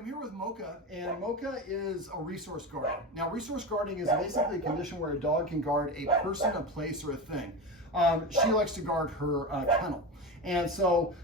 I'm here with Mocha, and Mocha is a resource guarding. Now, resource guarding is basically a condition where a dog can guard a person, a place, or a thing. She likes to guard her kennel. And so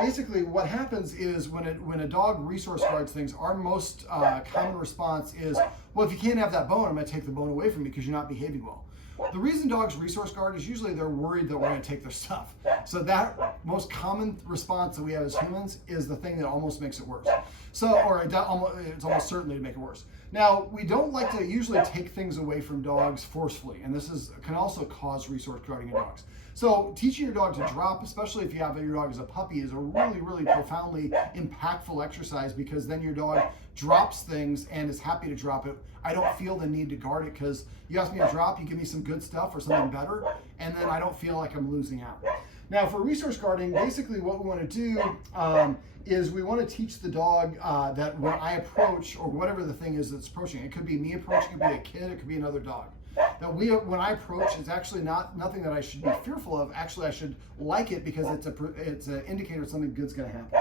basically what happens is when a dog resource guards things, our most common response is, well, if you can't have that bone, I'm going to take the bone away from you because you're not behaving well. The reason dogs resource guard is usually they're worried that we're going to take their stuff. So that most common response that we have as humans is the thing that almost makes it worse. So, or it's almost certainly to make it worse. Now, we don't like to usually take things away from dogs forcefully, and this can also cause resource guarding in dogs. So teaching your dog to drop, especially if you have your dog as a puppy, is a really, really profoundly impactful exercise, because then your dog drops things and is happy to drop it. I don't feel the need to guard it because you ask me to drop, you give me some good stuff or something better, and then I don't feel like I'm losing out. Now, for resource guarding, basically what we want to do is we want to teach the dog that when I approach, or whatever the thing is that's approaching, it could be me approaching, it could be a kid, it could be another dog. That when I approach, it's actually nothing that I should be fearful of. Actually, I should like it because it's an indicator something good's going to happen.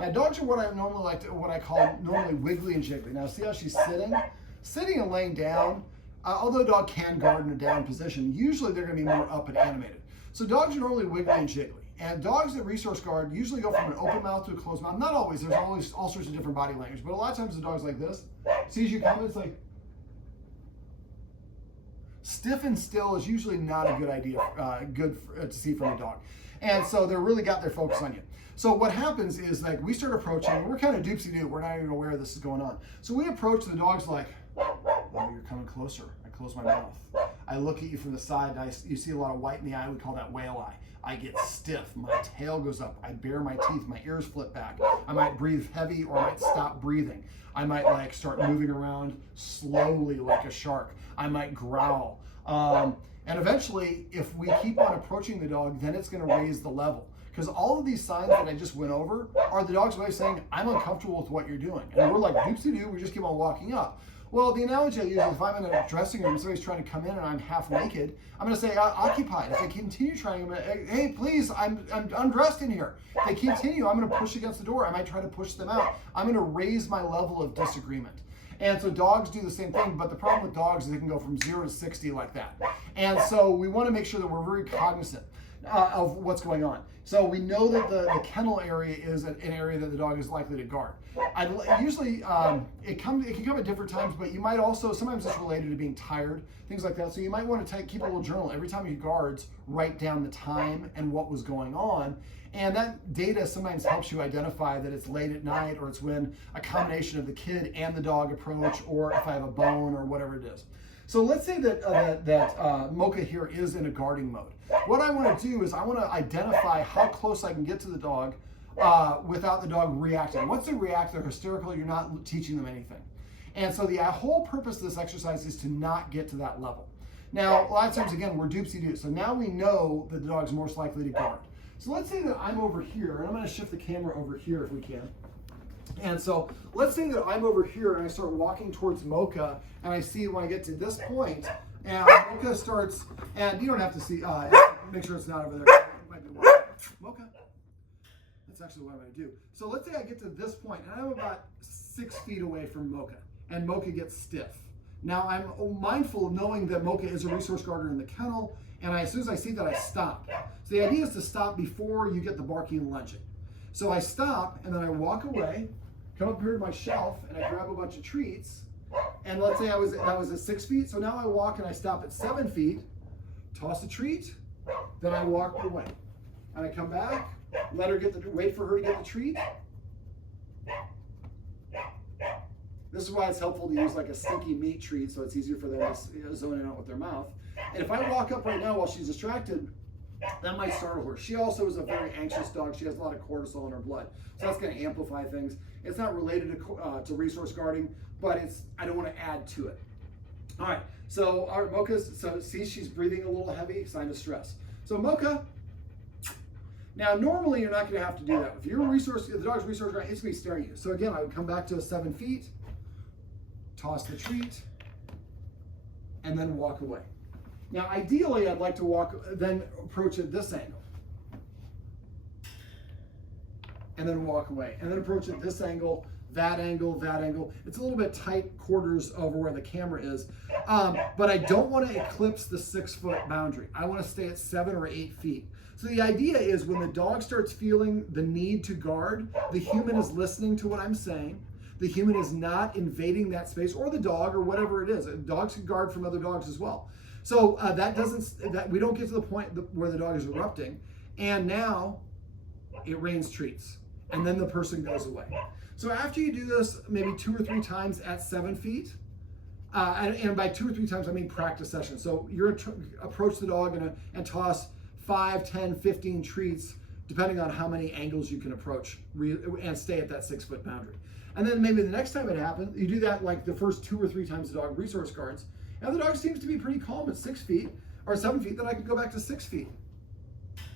Now, dogs are what I normally what I call normally wiggly and jiggly. Now, see how she's sitting? Sitting and laying down, although a dog can guard in a down position, usually they're going to be more up and animated. So dogs are normally wiggly and jiggly. And dogs that resource guard usually go from an open mouth to a closed mouth. Not always. There's always all sorts of different body language. But a lot of times the dog's like this. Sees you coming, it's like... Stiff and still is usually not a good idea, to see from a dog. And so they're really got their focus on you. So what happens is, like, we start approaching, and we're kind of doopsie-doo, we're not even aware this is going on. So we approach, the dog's like, oh, you're coming closer. I close my mouth. I look at you from the side, and you see a lot of white in the eye, we call that whale eye. I get stiff, my tail goes up, I bare my teeth, my ears flip back. I might breathe heavy, or I might stop breathing. I might like start moving around slowly like a shark. I might growl. And eventually, if we keep on approaching the dog, then it's going to raise the level. Because all of these signs that I just went over are the dog's way of saying, I'm uncomfortable with what you're doing. And we're like, doopsie-doo, we just keep on walking up. Well, the analogy I use is if I'm in a dressing room and somebody's trying to come in and I'm half naked, I'm going to say, occupied. If they continue trying, I'm going to, hey, please, I'm undressed in here. If they continue, I'm going to push against the door. I might try to push them out. I'm going to raise my level of disagreement. And so dogs do the same thing, but the problem with dogs is they can go from 0 to 60 like that. And so we want to make sure that we're very cognizant of what's going on. So we know that the kennel area is an area that the dog is likely to guard. Usually it can come at different times, but you might also, sometimes it's related to being tired, things like that. So you might want to keep a little journal. Every time he guards, write down the time and what was going on. And that data sometimes helps you identify that it's late at night, or it's when a combination of the kid and the dog approach, or if I have a bone or whatever it is. So let's say that Mocha here is in a guarding mode. What I want to do is I want to identify how close I can get to the dog without the dog reacting. Once they react, they're hysterical, you're not teaching them anything. And so the whole purpose of this exercise is to not get to that level. Now, a lot of times, again, we're doopsie-doo. So now we know that the dog's most likely to guard. So let's say that I'm over here, and I'm going to shift the camera over here if we can. And so let's say that I'm over here and I start walking towards Mocha, and I see when I get to this point, and Mocha starts, and you don't have to see, make sure it's not over there. It might be Mocha. That's actually what I'm going to do. So let's say I get to this point, and I'm about 6 feet away from Mocha, and Mocha gets stiff. Now I'm mindful of knowing that Mocha is a resource guarder in the kennel, and as soon as I see that, I stop. So the idea is to stop before you get the barking and lunging. So I stop, and then I walk away, come up here to my shelf, and I grab a bunch of treats. And let's say that was at 6 feet. So now I walk and I stop at 7 feet, toss a treat, then I walk away. And I come back, wait for her to get the treat. This is why it's helpful to use like a stinky meat treat, so it's easier for them to zone in out with their mouth. And if I walk up right now while she's distracted, that might startle her. She also is a very anxious dog. She has a lot of cortisol in her blood, so that's going to amplify things. It's not related to resource guarding, but I don't want to add to it. All right, so our Mocha's, so see, she's breathing a little heavy, sign of stress. So Mocha, now normally you're not going to have to do that. If the dog's resource guarding, it's going to be staring at you. So again, I would come back to 7 feet, toss the treat, and then walk away. Now, ideally, I'd like to then approach at this angle, and then walk away, and then approach at this angle, that angle, that angle. It's a little bit tight quarters over where the camera is. But I don't want to eclipse the 6-foot boundary. I want to stay at 7 or 8 feet. So the idea is when the dog starts feeling the need to guard, the human is listening to what I'm saying. The human is not invading that space, or the dog, or whatever it is. Dogs can guard from other dogs as well. So we don't get to the point where the dog is erupting, and now it rains treats, and then the person goes away. So after you do this maybe 2 or 3 times at 7 feet, and by 2 or 3 times I mean practice sessions. So you're approach the dog and toss 5, 10, 15 treats, depending on how many angles you can approach, and stay at that 6-foot boundary. And then maybe the next time it happens, you do that like the first 2 or 3 times the dog resource guards, and the dog seems to be pretty calm at 6 feet or 7 feet, then I can go back to 6 feet.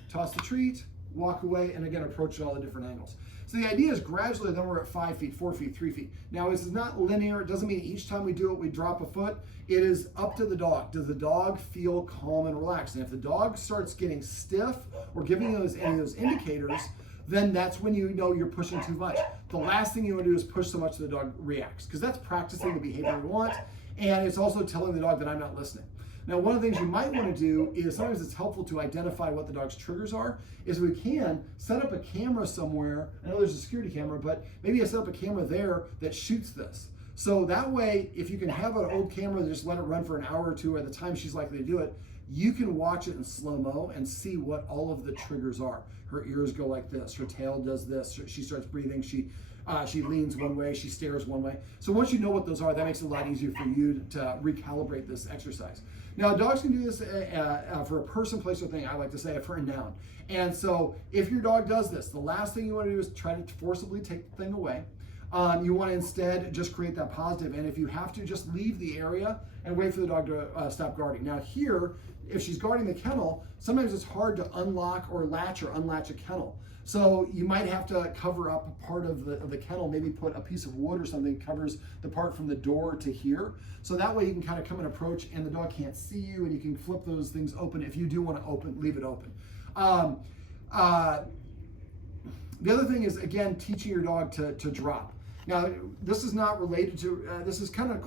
Toss the treat, walk away, and again approach at all the different angles. So the idea is gradually then we're at 5 feet, 4 feet, 3 feet. Now this is not linear. It doesn't mean each time we do it we drop a foot. It is up to the dog. Does the dog feel calm and relaxed? And if the dog starts getting stiff or giving us any of those indicators, then that's when you know you're pushing too much. The last thing you want to do is push so much that the dog reacts, because that's practicing the behavior we want, and it's also telling the dog that I'm not listening. Now, one of the things you might want to do is, sometimes it's helpful to identify what the dog's triggers are, is we can set up a camera somewhere. I know there's a security camera, but maybe I set up a camera there that shoots this. So that way, if you can have an old camera that just let it run for an hour or 2 at the time she's likely to do it, you can watch it in slow-mo and see what all of the triggers are. Her ears go like this, her tail does this, she starts breathing, she leans one way, she stares one way. So once you know what those are, that makes it a lot easier for you to recalibrate this exercise. Now, dogs can do this for a person, place, or thing. I like to say for a noun. And so if your dog does this, the last thing you want to do is try to forcibly take the thing away. You want to instead just create that positive, and if you have to, just leave the area and wait for the dog to stop guarding. Now here, if she's guarding the kennel, sometimes it's hard to unlock or unlatch a kennel. So you might have to cover up a part of the kennel, maybe put a piece of wood or something covers the part from the door to here. So that way you can kind of come and approach and the dog can't see you, and you can flip those things open if you do want to leave it open. The other thing is, again, teaching your dog to drop. Now, this is not related to, this is kind of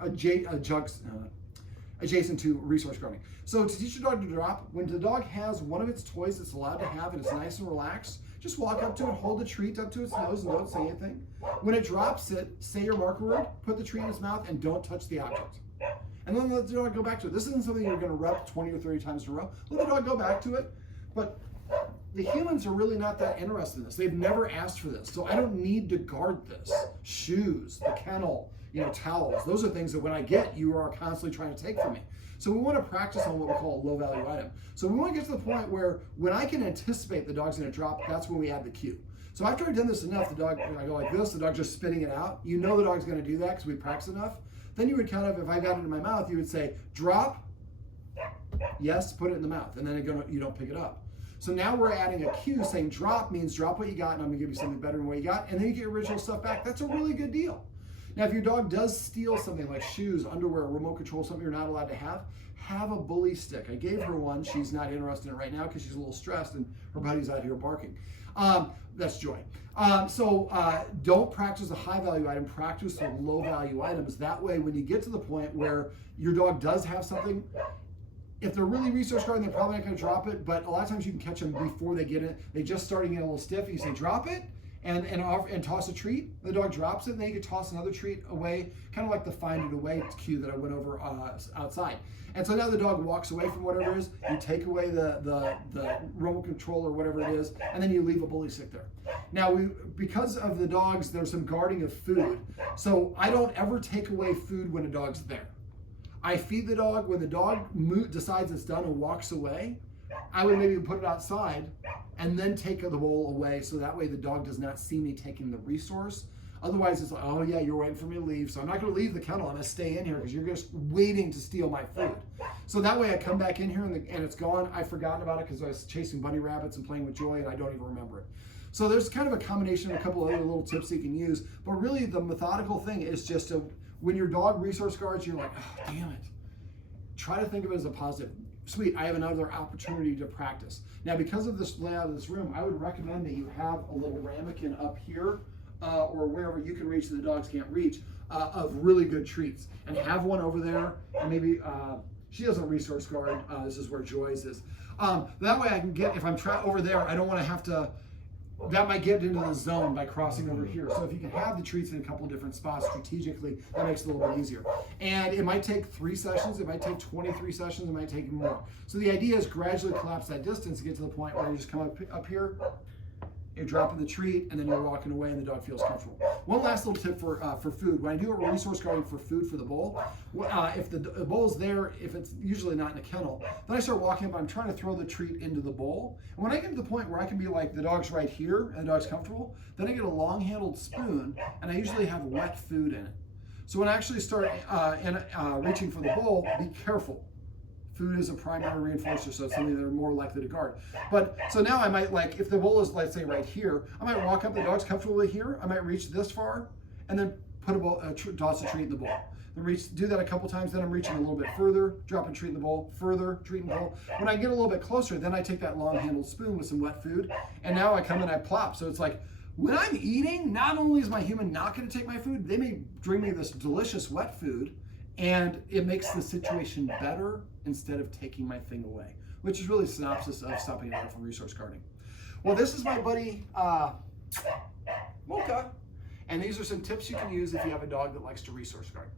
adjacent to resource guarding. So to teach your dog to drop, when the dog has one of its toys it's allowed to have and it's nice and relaxed, just walk up to it, hold the treat up to its nose and don't say anything. When it drops it, say your marker word, put the treat in its mouth, and don't touch the object. And then let the dog go back to it. This isn't something you're going to rep 20 or 30 times in a row. Let the dog go back to it. But the humans are really not that interested in this. They've never asked for this. So I don't need to guard this. Shoes, the kennel, towels. Those are things that when I get, you are constantly trying to take from me. So we want to practice on what we call a low value item. So we want to get to the point where when I can anticipate the dog's going to drop, that's when we add the cue. So after I've done this enough, the dog, I go like this, the dog's just spitting it out. You know the dog's going to do that because we practice enough. Then you would kind of, if I got it in my mouth, you would say, drop, yes, put it in the mouth, and then you don't pick it up. So now we're adding a cue saying drop means drop what you got, and I'm going to give you something better than what you got, and then you get your original stuff back. That's a really good deal. Now, if your dog does steal something like shoes, underwear, remote control, something you're not allowed to have a bully stick. I gave her one. She's not interested in it right now because she's a little stressed and her buddy's out here barking. That's Joy. Don't practice a high value item, practice the low value items. That way, when you get to the point where your dog does have something, if they're really resource guarding, they're probably not going to drop it, but a lot of times you can catch them before they get it. They just starting to get a little stiff, and you say, drop it, and toss a treat. The dog drops it, and then you can toss another treat away, kind of like the find it away cue that I went over outside. And so now the dog walks away from whatever it is, you take away the remote control or whatever it is, and then you leave a bully stick there. Now, because of the dogs, there's some guarding of food, so I don't ever take away food when a dog's there. I feed the dog. When the dog decides it's done and walks away, I would maybe put it outside and then take the bowl away, so that way the dog does not see me taking the resource. Otherwise, it's like, oh yeah, you're waiting for me to leave, so I'm not going to leave the kennel. I'm going to stay in here because you're just waiting to steal my food. So that way I come back in here and it's gone. I've forgotten about it because I was chasing bunny rabbits and playing with Joy, and I don't even remember it. So there's kind of a combination of a couple other little tips you can use, but really the methodical thing is just when your dog resource guards, you're like, oh, damn it. Try to think of it as a positive. Sweet, I have another opportunity to practice. Now, because of this layout of this room, I would recommend that you have a little ramekin up here or wherever you can reach that the dogs can't reach of really good treats, and have one over there, and maybe she has a resource guard. This is where Joy's is. That way I can get, if I'm over there, I don't want to have to, that might get into the zone by crossing over here. So if you can have the treats in a couple of different spots strategically, that makes it a little bit easier. And it might take 3 sessions, it might take 23 sessions, it might take more. So the idea is gradually collapse that distance to get to the point where you just come up here, you're dropping the treat, and then you're walking away and the dog feels comfortable. One last little tip for food. When I do a resource guarding for food for the bowl, if the bowl's there, if it's usually not in a kennel, then I start walking up, I'm trying to throw the treat into the bowl. And when I get to the point where I can be like, the dog's right here and the dog's comfortable, then I get a long-handled spoon, and I usually have wet food in it. So when I actually start reaching for the bowl, be careful. Food is a primary reinforcer, so it's something they're more likely to guard. But so now I might, like, if the bowl is, let's say, right here, I might walk up, the dog's comfortably here, I might reach this far, and then put toss a treat in the bowl. Then do that a couple times, then I'm reaching a little bit further, dropping treat in the bowl, further, treat in the bowl. When I get a little bit closer, then I take that long-handled spoon with some wet food, and now I come and I plop. So it's like, when I'm eating, not only is my human not going to take my food, they may bring me this delicious wet food, and it makes the situation better instead of taking my thing away, which is really a synopsis of stopping a dog from resource guarding. Well, this is my buddy Mocha, and these are some tips you can use if you have a dog that likes to resource guard.